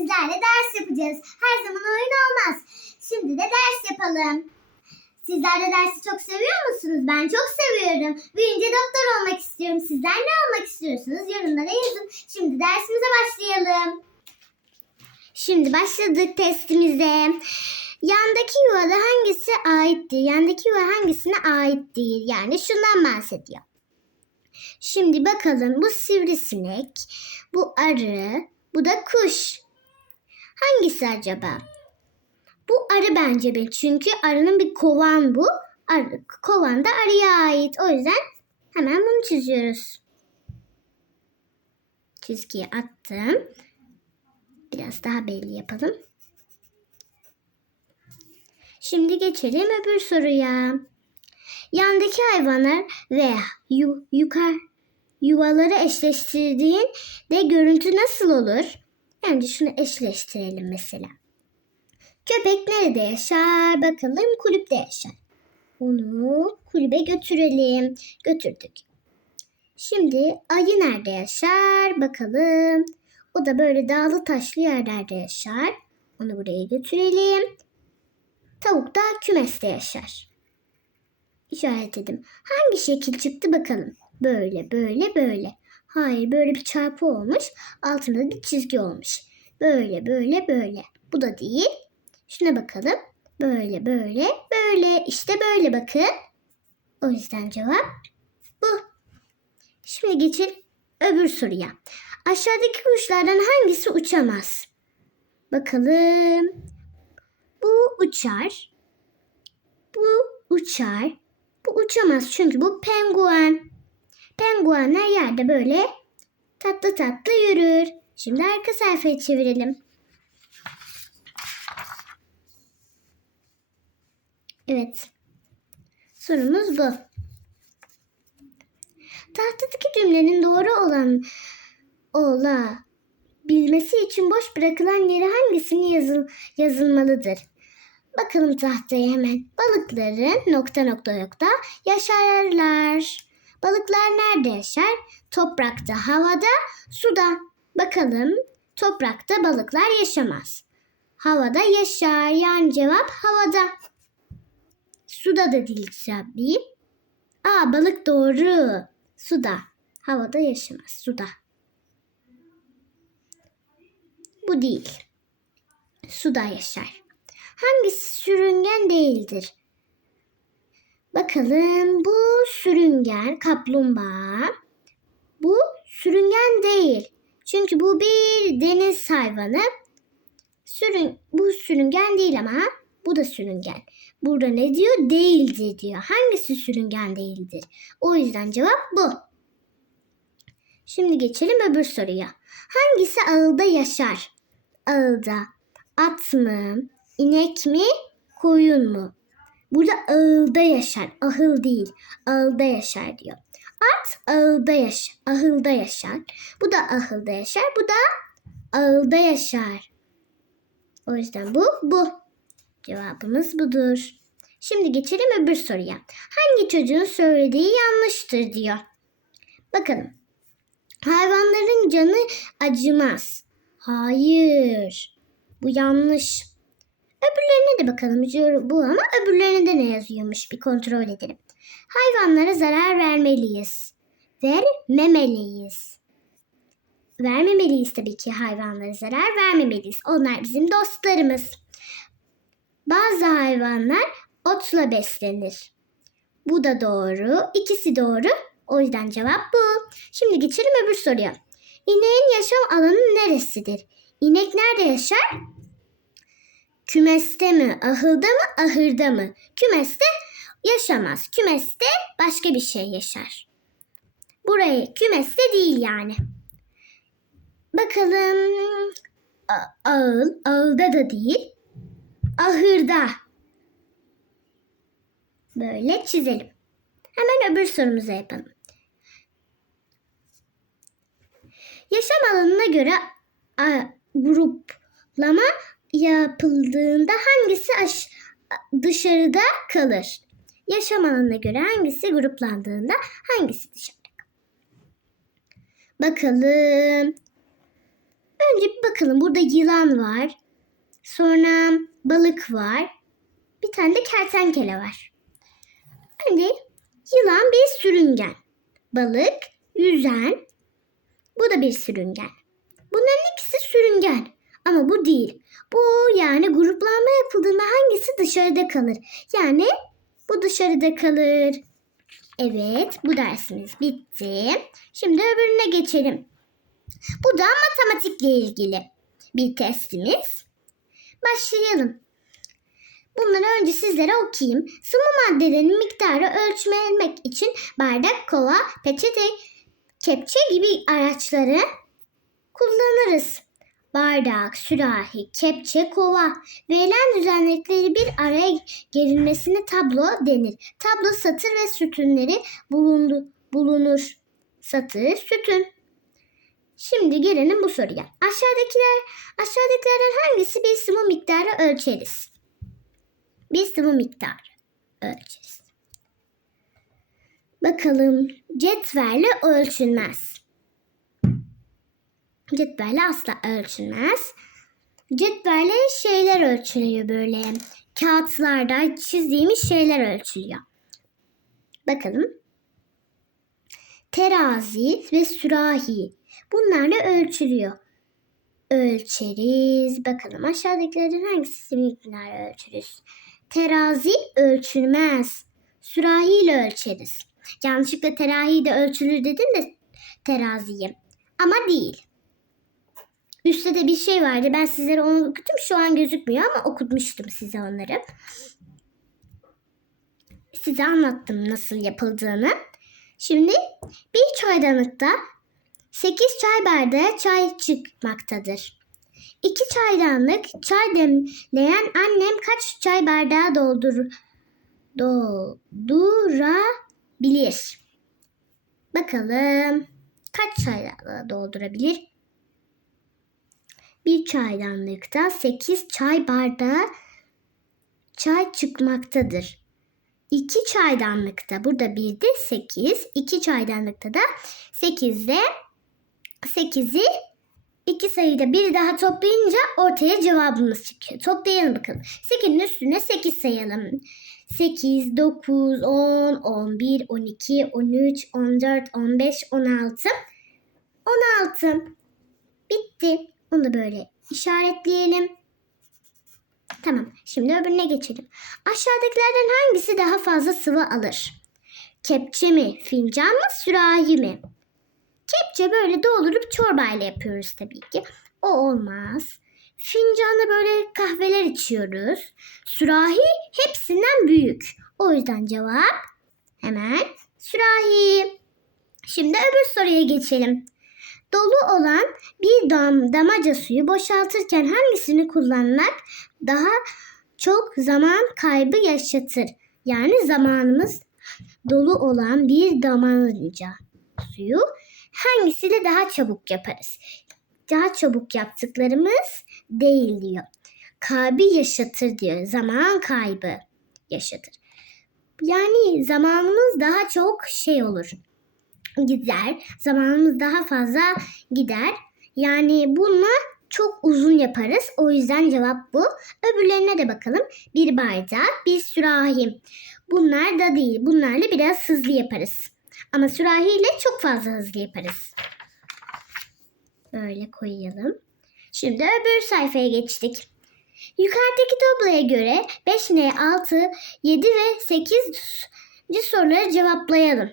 sizlerle ders yapacağız. Her zaman oyun olmaz. Şimdi de ders yapalım. Sizler de dersi çok seviyor musunuz? Ben çok seviyorum. Büyüyünce doktor olmak istiyorum. Sizler ne olmak istiyorsunuz? Yorumlara yazın. Şimdi dersimize başlayalım. Şimdi başladık testimize. Yandaki yuvada hangisi aittir? Yandaki yuva hangisine ait değil? Yani şundan bahsediyor. Şimdi bakalım bu sivrisinek, bu arı, bu da kuş. Hangisi acaba? Bu arı bence bir. Çünkü arının bir kovan bu. Arı, kovan da arıya ait. O yüzden hemen bunu çiziyoruz. Çizgiyi attım. Biraz daha belli yapalım. Şimdi geçelim öbür soruya. Yandaki hayvanlar ve yu, yukar, yuvaları eşleştirdiğinde görüntü nasıl olur? Önce şunu eşleştirelim mesela. Köpek nerede yaşar? Bakalım kulüpte yaşar. Onu kulübe götürelim. Götürdük. Şimdi ayı nerede yaşar? Bakalım. O da böyle dağlı taşlı yerlerde yaşar. Onu buraya götürelim. Tavuk da kümeste yaşar. İşaret edin. Hangi şekil çıktı bakalım. Böyle, böyle, böyle. Hayır, böyle bir çarpı olmuş. Altında bir çizgi olmuş. Böyle, böyle, böyle. Bu da değil. Şuna bakalım. Böyle, böyle, böyle. İşte böyle bakın. O yüzden cevap bu. Şimdi geçelim öbür soruya. Aşağıdaki kuşlardan hangisi uçamaz? Bakalım. Bu uçar. Bu uçar. Bu uçamaz çünkü bu penguen. Penguenler yerde böyle tatlı tatlı yürür. Şimdi arka sayfayı çevirelim. Evet. Sorumuz bu. Tahtadaki cümlenin doğru olan ola bilmesi için boş bırakılan yere hangisini yazıl, yazılmalıdır? Bakalım tahtaya hemen. Balıkların nokta nokta nokta yaşarlar. Balıklar nerede yaşar? Toprakta, havada, suda. Bakalım toprakta balıklar yaşamaz. Havada yaşar. Yani cevap havada. Suda da değil tabii. Aa balık doğru. Suda. Havada yaşamaz. Suda. Bu değil. Suda yaşar. Hangisi sürüngen değildir? Bakalım bu sürüngen kaplumbağa. Bu sürüngen değil. Çünkü bu bir deniz hayvanı. Sürün, bu sürüngen değil ama bu da sürüngen. Burada ne diyor? Değildir diyor. Hangisi sürüngen değildir? O yüzden cevap bu. Şimdi geçelim öbür soruya. Hangisi ağılda yaşar? Ağılda at mı, inek mi, koyun mu? Burada ağılda yaşar. Ahıl değil. Ağılda yaşar diyor. At ağılda yaşar. Ahılda yaşar. Bu da ahılda yaşar. Bu da ağılda yaşar. O yüzden bu bu. Cevabımız budur. Şimdi geçelim öbür soruya. Hangi çocuğun söylediği yanlıştır diyor. Bakalım. Hayvanların canı acımaz. Hayır. Bu yanlış. Öbürlerine de bakalım. Bu ama öbürlerine de ne yazıyormuş bir kontrol edelim. Hayvanlara zarar vermeliyiz. Vermemeliyiz. Vermemeliyiz tabii ki hayvanlara zarar vermemeliyiz. Onlar bizim dostlarımız. Bazı hayvanlar otla beslenir. Bu da doğru. İkisi doğru. O yüzden cevap bu. Şimdi geçelim öbür soruya. İneğin yaşam alanı neresidir? İnek nerede yaşar? Kümeste mi, ahılda mı, ahırda mı? Kümeste yaşamaz. Kümeste başka bir şey yaşar. Burayı kümeste değil yani. Bakalım. A- ağıl, ağılda da değil. Ahırda. Böyle çizelim. Hemen öbür sorumuza yapalım. Yaşam alanına göre a, gruplama yapıldığında hangisi aş, dışarıda kalır? Yaşam alanına göre hangisi gruplandığında hangisi dışarıda kalır? Bakalım. Önce bakalım burada yılan var. Sonra balık var. Bir tane de kertenkele var. Önce yılan bir sürüngen. Balık, yüzen. Bu da bir sürüngen. Bunların ikisi sürüngen. Ama bu değil. Bu yani gruplanma yapıldığında hangisi dışarıda kalır? Yani bu dışarıda kalır. Evet bu dersimiz bitti. Şimdi öbürüne geçelim. Bu da matematikle ilgili bir testimiz. Başlayalım. Bunları önce sizlere okuyayım. Sıvı maddelerin miktarı ölçmek için bardak, kova, peçete, kepçe gibi araçları kullanırız. Bardak, sürahi, kepçe, kova verilen düzenlikleri bir araya gerilmesine tablo denir. Tablo satır ve sütunları bulundu, bulunur. Satır, sütun. Şimdi gelelim bu soruya. Aşağıdakiler, aşağıdakilerden hangisi bir sıvı miktarı ölçeriz? Bir sıvı miktarı ölçeriz. Bakalım cetvelle ölçülmez. Cetvelle asla ölçülmez. Cetvelle şeyler ölçülüyor böyle. Kağıtlarda çizdiğimiz şeyler ölçülüyor. Bakalım. Terazi ve sürahi. Bunlarla ölçülüyor. Ölçeriz. Bakalım aşağıdakilerden hangisi miktarı ölçürüz? Terazi ölçülmez. Sürahi ile ölçeriz. Yanlışlıkla terazi de ölçülür dedim de teraziyi. Ama değil. Üstte de bir şey vardı. Ben sizlere onu okudum. Şu an gözükmüyor ama okutmuştum size onları. Size anlattım nasıl yapıldığını. Şimdi bir çaydanlıkta 8 çay bardağı çay çıkmaktadır. 2 çaydanlık çay demleyen annem kaç çay bardağı doldur doldurabilir? Bakalım kaç çay doldurabilir? Bir çaydanlıkta 8 çay bardağı çay çıkmaktadır. 2 çaydanlıkta burada bir de 8. 2 çaydanlıkta da 8'de 8'i iki sayıda bir daha toplayınca ortaya cevabımız çıkıyor. Toplayalım bakalım. 8'in üstüne 8 sayalım. 8, 9, 10, 11, 12, 13, 14, 15, 16. 16. Bitti. Onu böyle işaretleyelim. Tamam. Şimdi öbürüne geçelim. Aşağıdakilerden hangisi daha fazla sıvı alır? Kepçe mi, fincan mı, sürahi mi? Kepçe böyle doldurup çorbayla yapıyoruz tabii ki. O olmaz. Fincanla böyle kahveler içiyoruz. Sürahi hepsinden büyük. O yüzden cevap hemen sürahi. Şimdi öbür soruya geçelim. Dolu olan bir dam damaca suyu boşaltırken hangisini kullanmak daha çok zaman kaybı yaşatır? Yani zamanımız dolu olan bir damaca suyu hangisiyle daha çabuk yaparız? Daha çabuk yaptıklarımız değil diyor. Kaybı yaşatır diyor. Zaman kaybı yaşatır. Yani zamanımız daha çok şey olur. Gider. Zamanımız daha fazla gider. Yani bununla çok uzun yaparız. O yüzden cevap bu. Öbürlerine de bakalım. Bir bardak, bir sürahi. Bunlar da değil. Bunlarla biraz hızlı yaparız. Ama sürahiyle çok fazla hızlı yaparız. Böyle koyalım. Şimdi öbür sayfaya geçtik. Yukarıdaki tabloya göre 5N, 6, 7 ve 8 soruları cevaplayalım.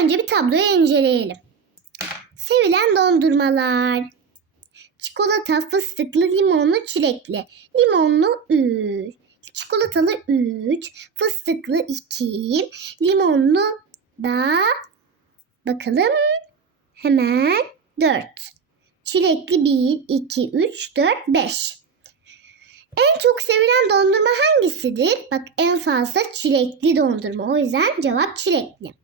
Önce bir tabloyu inceleyelim. Sevilen dondurmalar. Çikolata, fıstıklı, limonlu, çilekli. Limonlu 3, çikolatalı 3, fıstıklı 2, limonlu da bakalım hemen 4. Çilekli 1, 2, 3, 4, 5. En çok sevilen dondurma hangisidir? Bak en fazla çilekli dondurma. O yüzden cevap çilekli.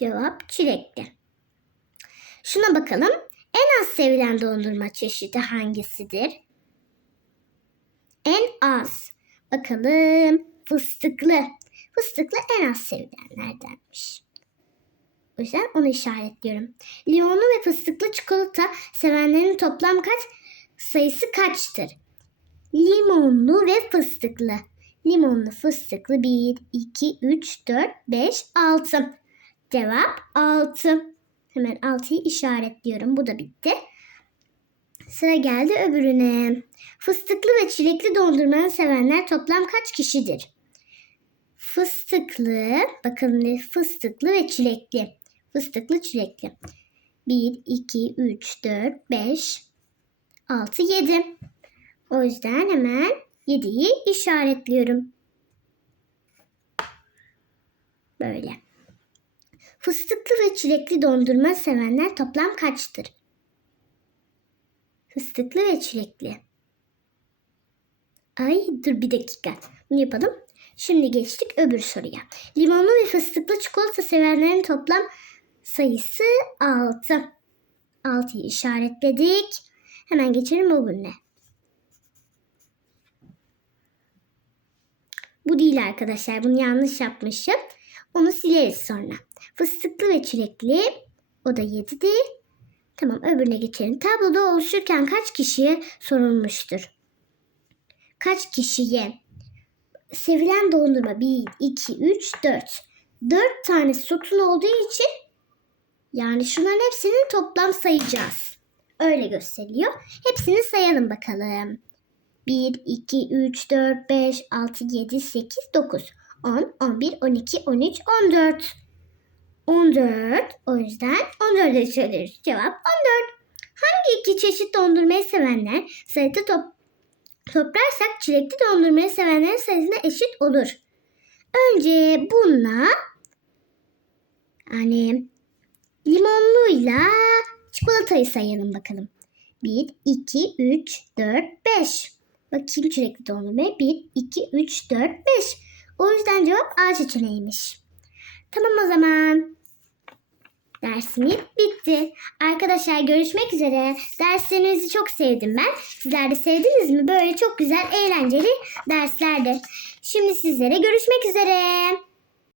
Cevap çilekli. Şuna bakalım. En az sevilen dondurma çeşidi hangisidir? En az. Bakalım. Fıstıklı. Fıstıklı en az sevilenlerdenmiş. O yüzden onu işaretliyorum. Limonlu ve fıstıklı çikolata sevenlerin toplam kaç sayısı kaçtır? Limonlu ve fıstıklı. Limonlu fıstıklı 1, 2, 3, 4, 5, 6. Cevap 6. Hemen 6'yı işaretliyorum. Bu da bitti. Sıra geldi öbürüne. Fıstıklı ve çilekli dondurmanı sevenler toplam kaç kişidir? Fıstıklı, bakın ne fıstıklı ve çilekli. Fıstıklı çilekli. 1, 2, 3, 4, 5, 6, 7. O yüzden hemen 7'yi işaretliyorum. Böyle. Fıstıklı ve çilekli dondurma sevenler toplam kaçtır? Fıstıklı ve çilekli. Ay dur bir dakika. Bunu yapalım. Şimdi geçtik öbür soruya. Limonlu ve fıstıklı çikolata sevenlerin toplam sayısı 6. 6'yı işaretledik. Hemen geçelim öbürüne. Bu değil arkadaşlar. Bunu yanlış yapmışım. Onu sileriz sonra. Fıstıklı ve çilekli. O da 7 değil. Tamam öbürüne geçelim. Tabloda oluşurken kaç kişiye sorulmuştur? Kaç kişiye? Sevilen dondurma 1, 2, 3, 4. 4 tane sütun olduğu için yani şunların hepsini toplam sayacağız. Öyle gösteriyor. Hepsini sayalım bakalım. 1, 2, 3, 4, 5, 6, 7, 8, 9, 10, 11, 12, 13, 14. 14. O yüzden 14'e söyleriz. Cevap 14. Hangi iki çeşit dondurmayı sevenler sayıda top, toplarsak çilekli dondurmayı sevenlerin sayısına eşit olur. Önce bununla yani limonluyla çikolatayı sayalım bakalım. 1, 2, 3, 4, 5. Bakayım çilekli dondurmaya. 1, 2, 3, 4, 5. O yüzden cevap A seçeneğiymiş. Tamam o zaman. Dersimiz bitti. Arkadaşlar görüşmek üzere. Derslerinizi çok sevdim ben. Sizler de sevdiniz mi? Böyle çok güzel, eğlenceli derslerdi. Şimdi sizlere görüşmek üzere.